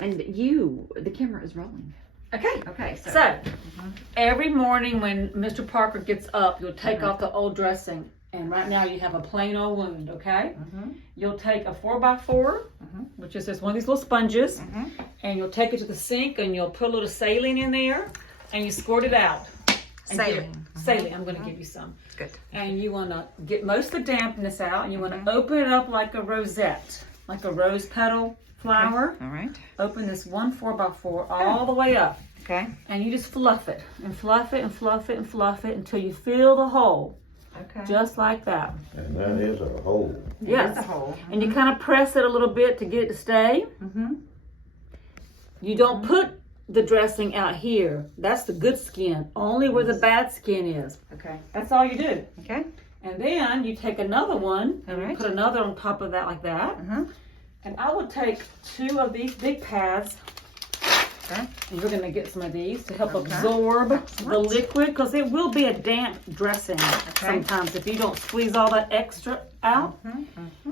And the camera is rolling. Okay. Okay, So, every morning when Mr. Parker gets up, you'll take off the old dressing. And right now you have a plain old wound, okay? You'll take a 4x4, which is just one of these little sponges, and you'll take it to the sink and you'll put a little saline in there and you squirt it out. Saline. Saline, I'm going to give you some. Good. And you want to get most of the dampness out, and you want to open it up like a rosette, like a rose petal flower. Okay. All right. Open this one 4x4 all the way up. Okay. And you just fluff it and fluff it and fluff it and fluff it until you fill the hole. Okay. Just like that. And that is a hole. Yes. It's a hole. And you kind of press it a little bit to get it to stay. You don't put the dressing out here. That's the good skin. Only where the bad skin is. Okay. That's all you do. Okay. And then you take another one and All right. put another on top of that like that. And I would take 2 of these big pads. Okay. And you're going to get some of these to help absorb the liquid, because it will be a damp dressing sometimes if you don't squeeze all that extra out.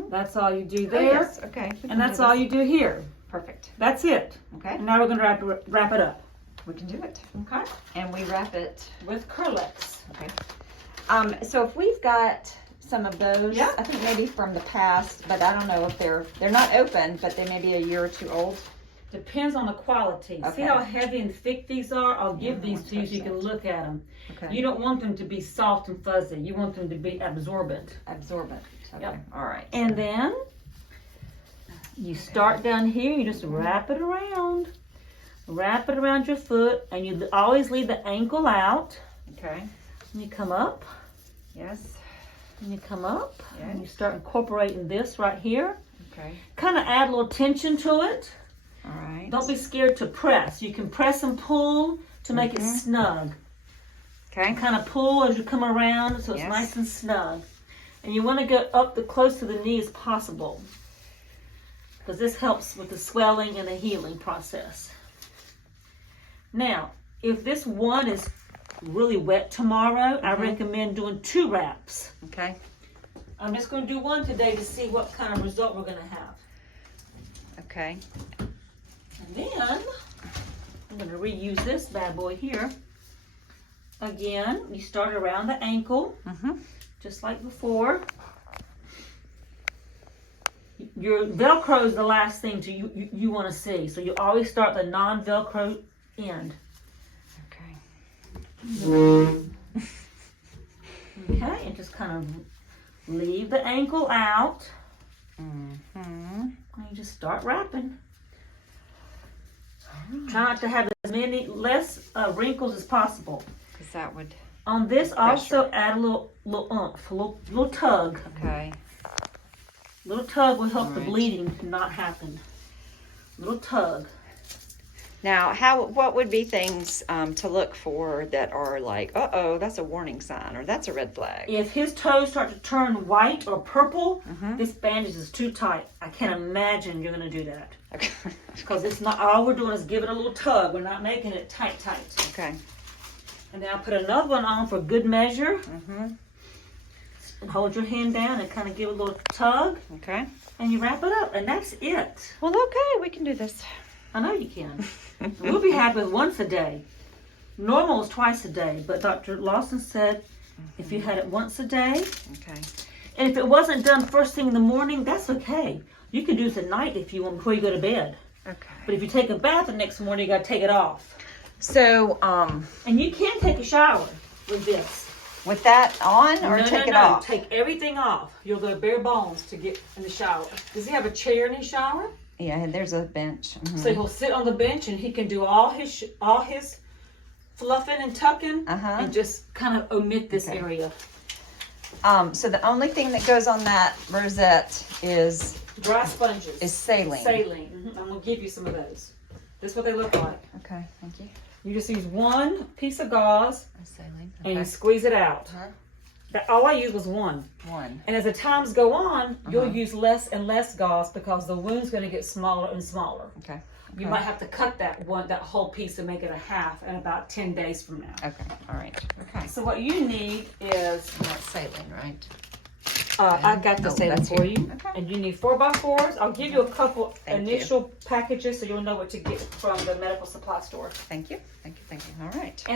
That's all you do there. Oh, yes. Okay. And that's all you do here. Perfect. That's it. Okay. And now we're going to wrap it up. We can do it. Okay. And we wrap it. With Curlex. Okay. So if we've got some of those, Yeah. I think maybe from the past, but I don't know if they're not open, but they may be a year or 2 old. Depends on the quality. Okay. See how heavy and thick these are? I'll give these to you so you can look at them. Okay. You don't want them to be soft and fuzzy. You want them to be absorbent. Absorbent. Okay. Yep. All right. And then you start down here. You just wrap it around. Wrap it around your foot. And you always leave the ankle out. Okay. And you come up. Yes. And you come up. Yes. And you start incorporating this right here. Okay. Kind of add a little tension to it. All right. Don't be scared to press. You can press and pull to make it snug. Okay. Kind of pull as you come around so it's Yes. nice and snug. And you want to go up close to the knee as possible, because this helps with the swelling and the healing process. Now, if this one is really wet tomorrow, I recommend doing 2 wraps. Okay. I'm just going to do one today to see what kind of result we're going to have. Okay. And then, I'm going to reuse this bad boy here. Again, you start around the ankle, just like before. Your Velcro is the last thing you want to see, so you always start the non-Velcro end. Okay. Okay, and just kind of leave the ankle out. And you just start wrapping. Try not to have as many less wrinkles as possible. Because that would. On this, also add a little oomph, a little tug. Okay. Little tug will help the Alright. bleeding not happen. Little tug. Now, what would be things to look for that are like, uh-oh, that's a warning sign, or that's a red flag? If his toes start to turn white or purple, this bandage is too tight. I can't imagine you're going to do that. Okay. Because it's not, all we're doing is giving it a little tug. We're not making it tight. Okay. And then I'll put another one on for good measure. And hold your hand down and kind of give it a little tug. Okay. And you wrap it up. And that's it. Well, okay, we can do this. I know you can. We'll be happy with once a day. Normal is twice a day. But Dr. Lawson said if you had it once a day, Okay. and if it wasn't done first thing in the morning, that's okay. You can do it at night if you want before you go to bed. Okay. But if you take a bath the next morning, you got to take it off. So, And you can take a shower with this. with that on or take it off? Take everything off. You'll go bare bones to get in the shower. Does he have a chair in his shower? Yeah, there's a bench. So he'll sit on the bench and he can do all his fluffing and tucking and just kind of omit this area. So the only thing that goes on that rosette is Dry sponges. saline. Saline. I'm going to give you some of those. This is what they look like. Okay, thank you. You just use one piece of gauze Saline. and you squeeze it out. All I used was one. And as the times go on, you'll use less and less gauze because the wound's going to get smaller and smaller. Okay. You might have to cut that whole piece and make it a half in about 10 days from now. Okay. All right. Okay. So what you need is That's saline, right? I got the Oh, saving that's for here. you. Okay. And you need 4x4s. I'll give you a couple Thank you. initial packages so you'll know what to get from the medical supply store. Thank you. Thank you. Thank you. All right. And